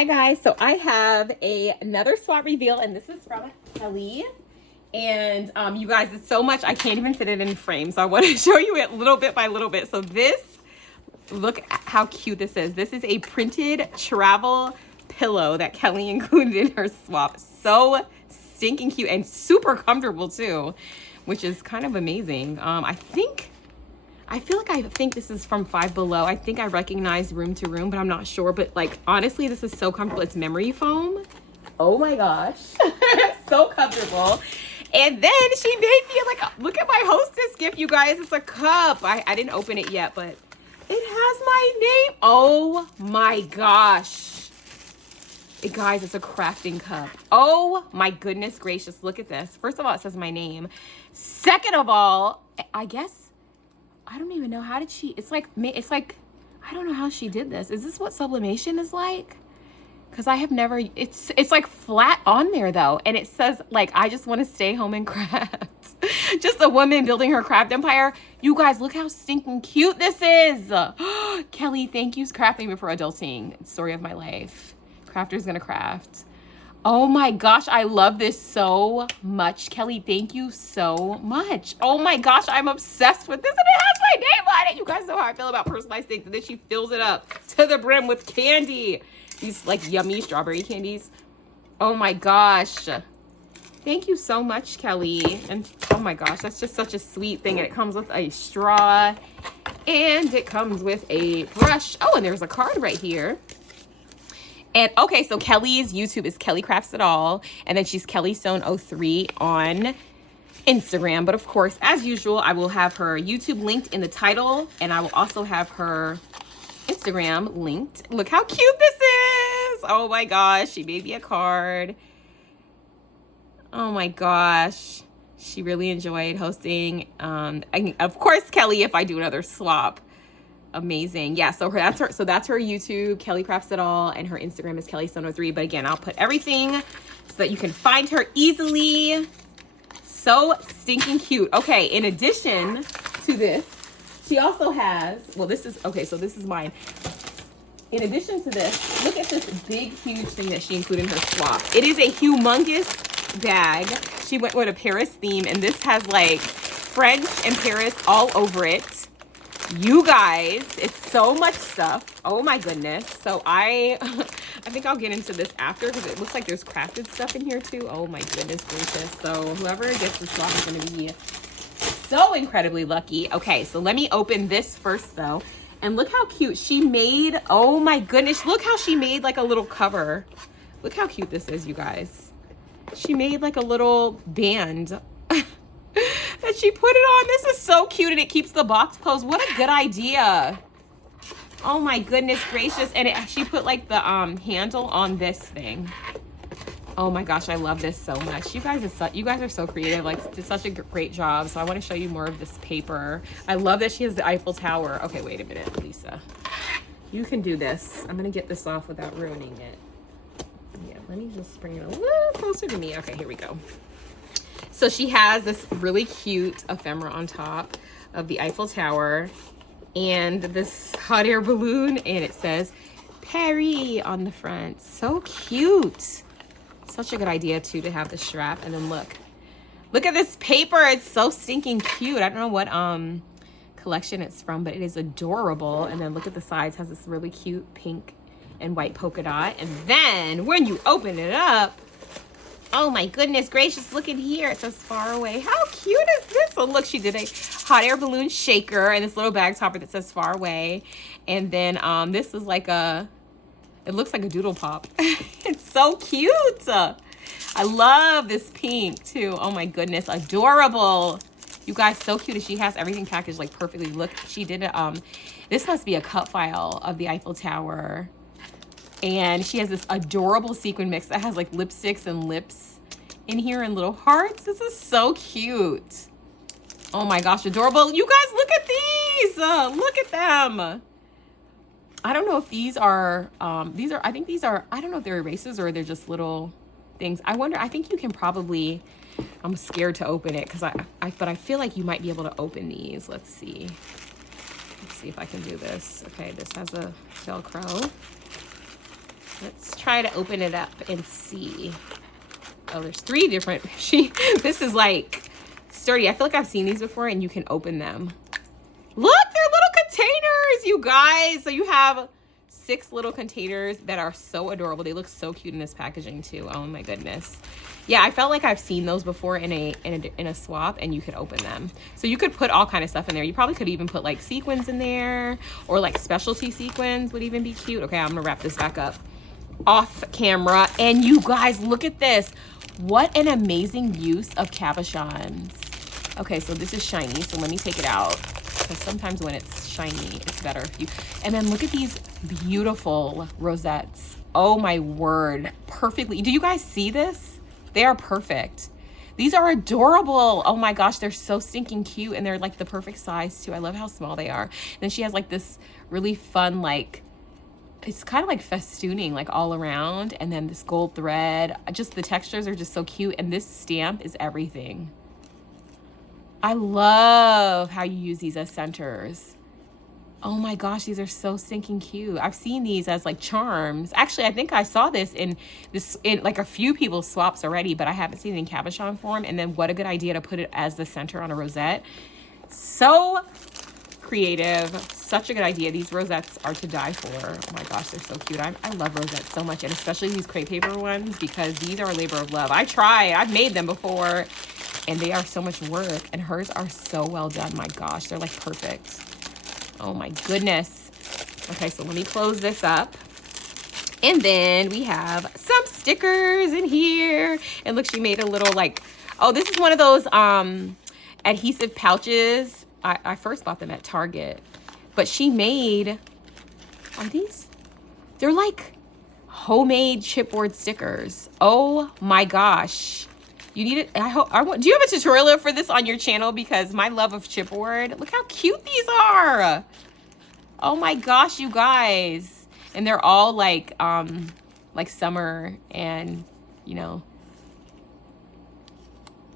Hi guys, so I have another swap reveal, and this is from Kelley. And you guys, it's so much I can't even fit it in frame, so I want to show you it little bit by little bit. So this, look at how cute this is. This is a printed travel pillow that Kelley included in her swap. So stinking cute and super comfortable too, which is kind of amazing. I think this is from Five Below. I think I recognize Room to Room, but I'm not sure. But like, honestly, this is so comfortable. It's memory foam. Oh my gosh. So comfortable. And then she made me look at my hostess gift, you guys. It's a cup. I didn't open it yet, but it has my name. Oh my gosh. Guys, it's a crafting cup. Oh my goodness gracious. Look at this. First of all, it says my name. Second of all, I guess, I don't even know, how did she, it's like, I don't know how she did this. Is this what sublimation is like? Because I have never, it's like flat on there though. And it says like, I just want to stay home and craft. Just a woman building her craft empire. You guys, look how stinking cute this is. Kelley, thank you. Crafting before adulting. Story of my life. Crafter's gonna craft. Oh my gosh, I love this so much. Kelley, thank you so much. Oh my gosh, I'm obsessed with this, and it has my name on it. You guys know how I feel about personalized things. And then she fills it up to the brim with candy. These like yummy strawberry candies. Oh my gosh. Thank you so much, Kelley. And oh my gosh, that's just such a sweet thing. And it comes with a straw, and it comes with a brush. Oh, and there's a card right here. And okay, so Kelley's YouTube is Kelley Crafts It All, and then she's KelleyStone03 on Instagram. But of course, as usual, I will have her YouTube linked in the title, and I will also have her Instagram linked. Look how cute this is. Oh my gosh, she made me a card. Oh my gosh, she really enjoyed hosting. Of course, Kelley, if I do another swap. Amazing. Yeah, so that's her YouTube, Kelley Crafts It All, and her Instagram is KelleyStone03. But again, I'll put everything so that you can find her easily. So stinking cute. Okay, in addition to this, she also has, well, this is, okay, so this is mine. In addition to this, look at this big, huge thing that she included in her swap. It is a humongous bag. She went with a Paris theme, and this has like French and Paris all over it. You guys, it's so much stuff. Oh my goodness. So I think I'll get into this after, because it looks like there's crafted stuff in here too. Oh my goodness gracious. So whoever gets this swap is going to be so incredibly lucky. Okay, so let me open this first though. And look how cute she made. Oh my goodness. Look how she made like a little cover. Look how cute this is, you guys. She made like a little band that she put it on. This is so cute, and it keeps the box closed. What a good idea. Oh my goodness gracious. And she put like the handle on this thing. Oh my gosh, I love this so much. You guys are so creative. Like, did such a great job. So I want to show you more of this paper. I love that she has the Eiffel Tower. Okay, wait a minute, Lisa. You can do this. I'm gonna get this off without ruining it. Yeah, let me just bring it a little closer to me. Okay, here we go. So she has this really cute ephemera on top of the Eiffel Tower, and this hot air balloon, and it says Paris on the front. So cute. Such a good idea too to have the strap. And then look at this paper. It's so stinking cute. I don't know what collection it's from, but it is adorable. And then look at the sides. It has this really cute pink and white polka dot. And then when you open it up, oh my goodness gracious, look in here. It says Far Away. How cute is this? So look, she did a hot air balloon shaker and this little bag topper that says Far Away. And then this is like it looks like a doodle pop. It's so cute. I love this pink too. Oh my goodness, adorable. You guys, so cute. And she has everything packaged like perfectly. Look, she did it. This must be a cut file of the Eiffel Tower. And she has this adorable sequin mix that has like lipsticks and lips in here and little hearts. This is so cute. Oh my gosh, adorable. You guys, look at these. Look at them. I don't know if these are, I think these are, I don't know if they're erasers or they're just little things. I think you can probably, I'm scared to open it because but I feel like you might be able to open these. Let's see. Let's see if I can do this. Okay, this has a Velcro. Let's try to open it up and see. Oh, there's 3 different. This is like sturdy. I feel like I've seen these before, and you can open them. Look, they're little containers, you guys. So you have 6 little containers that are so adorable. They look so cute in this packaging too. Oh my goodness. Yeah, I felt like I've seen those before in a swap, and you could open them. So you could put all kind of stuff in there. You probably could even put like sequins in there, or like specialty sequins would even be cute. Okay, I'm gonna wrap this back up off camera. And you guys, look at this. What an amazing use of cabochons. Okay, so this is shiny, so let me take it out, because sometimes when it's shiny, it's better if you, and then look at these beautiful rosettes. Oh my word, perfectly. Do you guys see this? They are perfect. These are adorable. Oh my gosh, they're so stinking cute, and they're like the perfect size too. I love how small they are. And then she has like this really fun, like, it's kind of like festooning like all around, and then this gold thread. Just the textures are just so cute, and this stamp is everything. I love how you use these as centers. Oh my gosh, these are so stinking cute. I've seen these as like charms. Actually, I think I saw this in like a few people's swaps already, but I haven't seen it in cabochon form. And then what a good idea to put it as the center on a rosette. So creative, such a good idea. These rosettes are to die for. Oh my gosh, they're so cute. I love rosettes so much, and especially these crepe paper ones, because these are a labor of love. I've made them before, and they are so much work, and hers are so well done. My gosh, they're like perfect. Oh my goodness. Okay, so let me close this up. And then we have some stickers in here. And look, she made a little like, oh, this is one of those adhesive pouches. I first bought them at Target. But she made, are these? They're like homemade chipboard stickers. Oh my gosh. You need it. Do you have a tutorial for this on your channel? Because my love of chipboard, look how cute these are. Oh my gosh, you guys. And they're all like summer, and you know,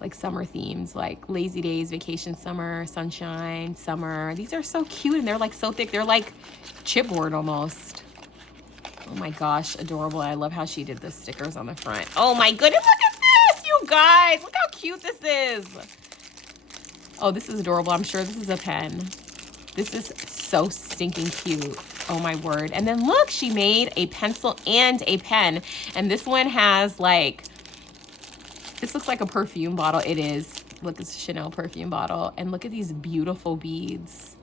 like summer themes, like lazy days, vacation, summer, sunshine, summer. These are so cute, and they're like so thick. They're like chipboard almost. Oh my gosh, adorable. I love how she did the stickers on the front. Oh my goodness, look at this, you guys. Look how cute this is. Oh, this is adorable. I'm sure this is a pen. This is so stinking cute. Oh my word. And then look, she made a pencil and a pen. And this one has like, this looks like a perfume bottle. It is. Look, it's a Chanel perfume bottle. And look at these beautiful beads.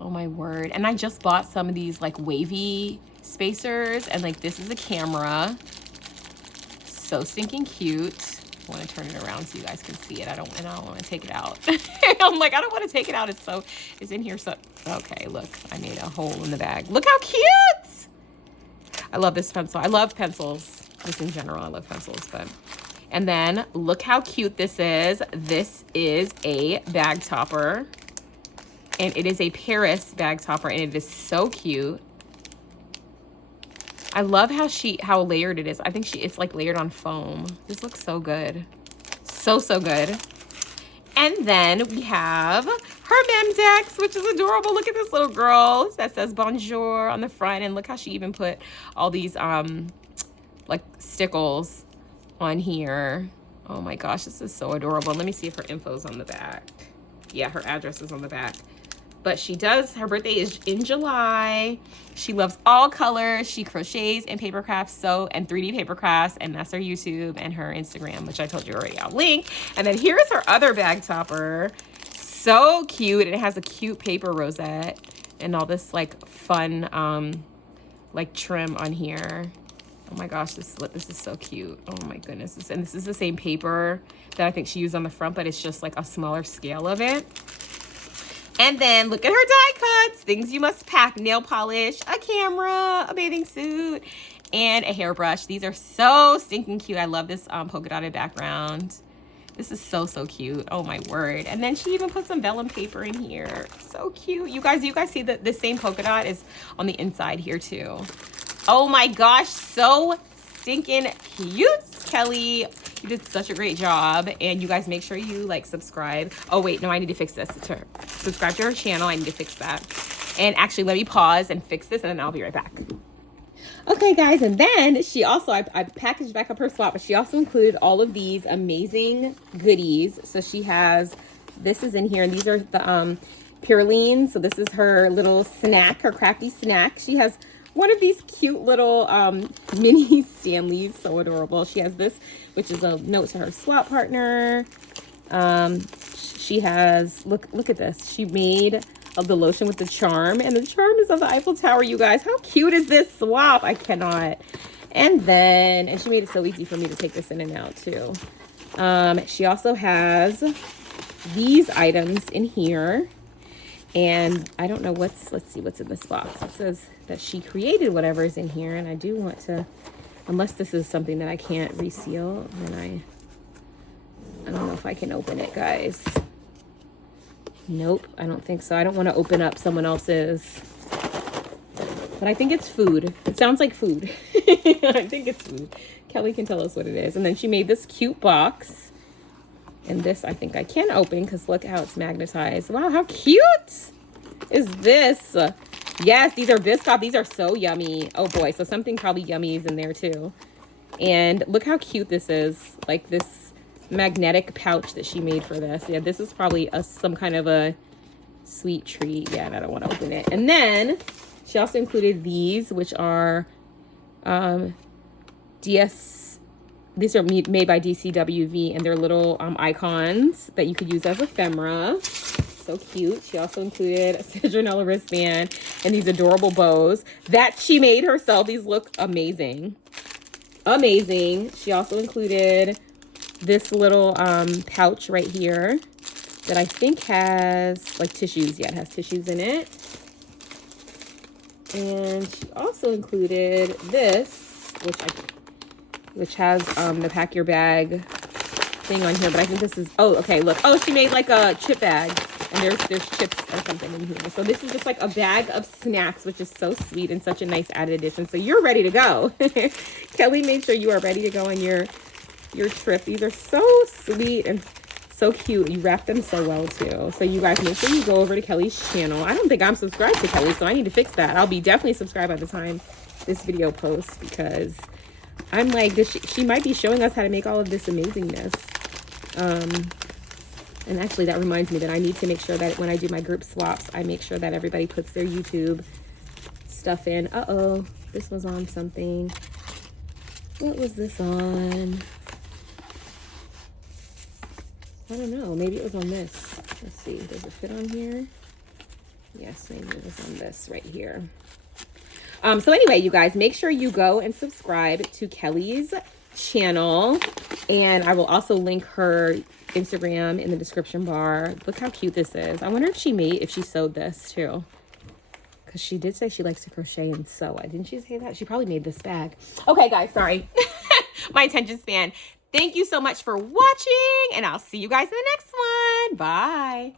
Oh my word. And I just bought some of these like wavy spacers, and like this is a camera. So stinking cute. I want to turn it around so you guys can see it. I don't want to take it out. I'm like, I don't want to take it out. It's in here. So, okay, look, I made a hole in the bag. Look how cute. I love this pencil. I love pencils. Just in general, I love pencils, and then look how cute this is. This is a bag topper, and it is a Paris bag topper, and it is so cute. I love how layered it is. I think it's like layered on foam. This looks so good. So good. And then we have her Memdex, which is adorable. Look at this little girl that says bonjour on the front. And look how she even put all these like stickles on here. Oh my gosh, this is so adorable. Let me see if her info's on the back. Yeah, her address is on the back. But her birthday is in July. She loves all colors. She crochets and paper crafts, and 3D paper crafts, and that's her YouTube and her Instagram, which I told you already. I'll link. And then here's her other bag topper. So cute. And it has a cute paper rosette and all this like fun like trim on here. Oh my gosh, this is so cute. Oh my goodness. And this is the same paper that I think she used on the front, but it's just like a smaller scale of it. And then look at her die cuts, things you must pack: nail polish, a camera, a bathing suit, and a hairbrush. These are so stinking cute. I love this polka dotted background. This is so cute. Oh my word. And then she even put some vellum paper in here. So cute. You guys see that the same polka dot is on the inside here too. Oh my gosh, so stinking cute, Kelley. You did such a great job. And you guys make sure you like subscribe. Oh wait, no, I need to fix this. Subscribe to her channel. I need to fix that. And actually, let me pause and fix this, and then I'll be right back. Okay, guys, and then she also, I packaged back up her swap, but she also included all of these amazing goodies. So she has, this is in here, and these are the Purelines. So this is her little snack, her crafty snack. She has one of these cute little mini Stanleys, so adorable. She has this, which is a note to her swap partner. She has, look at this. She made of the lotion with the charm, and the charm is of the Eiffel Tower, you guys. How cute is this swap? I cannot. And then, and she made it so easy for me to take this in and out too. She also has these items in here, and I don't know let's see what's in this box. It says that she created whatever is in here, and I do want to, unless this is something that I can't reseal, then I don't know if I can open it, guys. Nope, I don't think so. I don't want to open up someone else's, but I think it's food. It sounds like food. I think it's food. Kelley can tell us what it is. And then she made this cute box, and this I think I can open because look how it's magnetized. Wow, how cute is this? Yes, these are Biscoff. These are so yummy. Oh boy, so something probably yummy is in there too. And look how cute this is, like this magnetic pouch that she made for this. Yeah, this is probably some kind of a sweet treat. Yeah, and I don't want to open it. And then she also included these, which are these are made by DCWV, and they're little icons that you could use as ephemera. So cute. She also included a citronella wristband and these adorable bows that she made herself. These look amazing. Amazing. She also included this little pouch right here that I think has like tissues. Yeah, it has tissues in it. And she also included this, which has the pack your bag thing on here, but I think this is, oh, okay, look. Oh, she made like a chip bag, and there's chips or something in here. So this is just like a bag of snacks, which is so sweet and such a nice added addition. So you're ready to go. Kelley made sure you are ready to go on your trip. These are so sweet and so cute. You wrap them so well too. So you guys make sure you go over to Kelley's channel. I don't think I'm subscribed to Kelley, so I need to fix that. I'll be definitely subscribed by the time this video posts, because I'm like, she might be showing us how to make all of this amazingness. And actually that reminds me that I need to make sure that when I do my group swaps, I make sure that everybody puts their YouTube stuff in. Uh-oh, this was on something. What was this on? I don't know. Maybe it was on this. Let's see. Does it fit on here? Yes, maybe it was on this right here. So anyway, you guys, make sure you go and subscribe to Kelley's channel. And I will also link her Instagram in the description bar. Look how cute this is. I wonder if she sewed this too. Because she did say she likes to crochet and sew. Didn't she say that? She probably made this bag. Okay, guys, sorry. My attention span. Thank you so much for watching, and I'll see you guys in the next one. Bye.